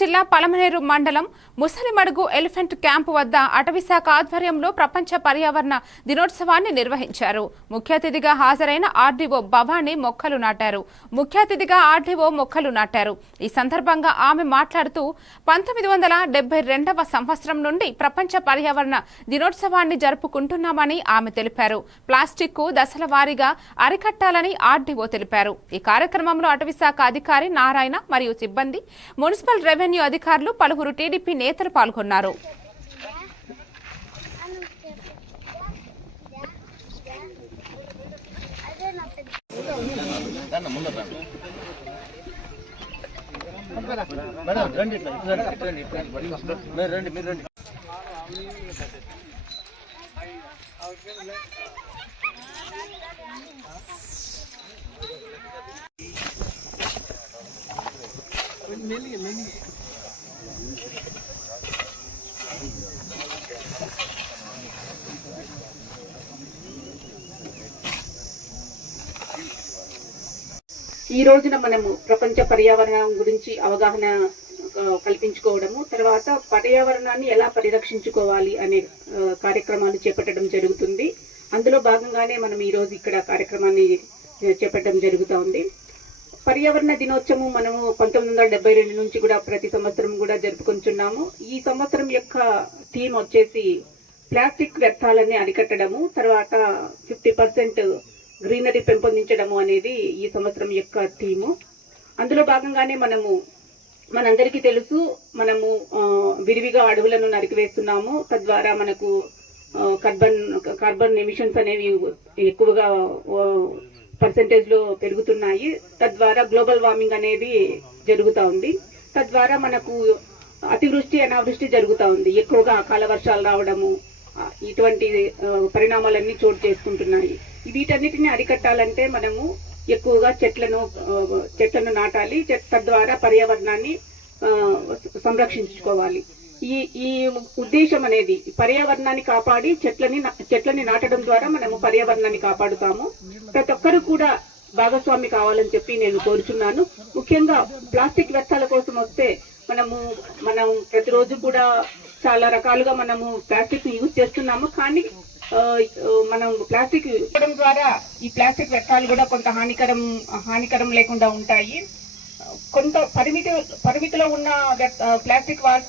జిల్లా పలమనేరు మండలం Musalimadugu elephant camp వద్ద అటవీశాఖ ఆధ్వర్యంలో ప్రపంచ పర్యావరణ దినోత్సవాన్ని నిర్వహించారు. ముఖ్య అతిథిగా హాజరైన ఆర్డీఓ భవానీ మొక్కలు నాటారు. ఈ సందర్భంగా ఆమె మాట్లాడుతూ 1972వ సంవత్సరం నుండి ప్రపంచ పర్యావరణ దినోత్సవాన్ని జరుపుకుంటున్నామని ఆమె తెలిపారు. ప్లాస్టిక్ దశల వారీగా అరికట్టాలని ఆర్డీఓ తెలిపారు. ఈ కార్యక్రమంలో అటవీశాఖ అధికారి నారాయణ మరియు సిబ్బంది, మున్సిపల్ రెవెన్యూ అధికారులు, పలువురు టీడీపీ నేతలు పాల్గొన్నారు. ఈ రోజున మనము ప్రపంచ పర్యావరణం గురించి అవగాహన కల్పించుకోవడము, తర్వాత పర్యావరణాన్ని ఎలా పరిరక్షించుకోవాలి అనే కార్యక్రమాలు చేపట్టడం జరుగుతుంది. అందులో భాగంగానే మనం ఈ రోజు ఇక్కడ కార్యక్రమాన్ని చేపట్టడం జరుగుతూ ఉంది. పర్యావరణ దినోత్సవం మనము 1972 నుంచి కూడా ప్రతి సంవత్సరం కూడా జరుపుకుంటున్నాము. ఈ సంవత్సరం యొక్క థీమ్ వచ్చేసి ప్లాస్టిక్ వ్యర్థాలన్నీ అరికట్టడము, తర్వాత 50% గ్రీనరీ పెంపొందించడము అనేది ఈ సంవత్సరం యొక్క థీము. అందులో భాగంగానే మనందరికీ తెలుసు, మనము విరివిగా అడవులను నరికివేస్తున్నాము. తద్వారా మనకు కార్బన్ ఎమిషన్స్ అనేవి ఎక్కువగా పర్సెంటేజ్ లో పెరుగుతున్నాయి. తద్వారా గ్లోబల్ వార్మింగ్ అనేది జరుగుతూ ఉంది. తద్వారా మనకు అతివృష్టి అనావృష్టి జరుగుతూ ఉంది. ఎక్కువగా అకాల వర్షాలు రావడము, ఇటువంటి పరిణామాలన్నీ చోటు చేసుకుంటున్నాయి. వీటన్నిటిని అరికట్టాలంటే మనము ఎక్కువగా చెట్లను నాటాలి. తద్వారా పర్యావరణాన్ని సంరక్షించుకోవాలి. ఈ ఉద్దేశం అనేది పర్యావరణాన్ని కాపాడి చెట్లని నాటడం ద్వారా మనము పర్యావరణాన్ని కాపాడుతాము. ప్రతి ఒక్కరు కూడా భాగస్వామి కావాలని చెప్పి నేను కోరుచున్నాను. ముఖ్యంగా ప్లాస్టిక్ వ్యర్థాల కోసం వస్తే మనం ప్రతిరోజు కూడా చాలా రకాలుగా మనము ప్లాస్టిక్ ని యూజ్ చేస్తున్నాము. కానీ మనం ప్లాస్టిక్ ఇవ్వడం ద్వారా ఈ ప్లాస్టిక్ వ్యర్థాలు కూడా కొంత హానికరం లేకుండా ఉంటాయి. కొంత పరిమితిలో ఉన్న ప్లాస్టిక్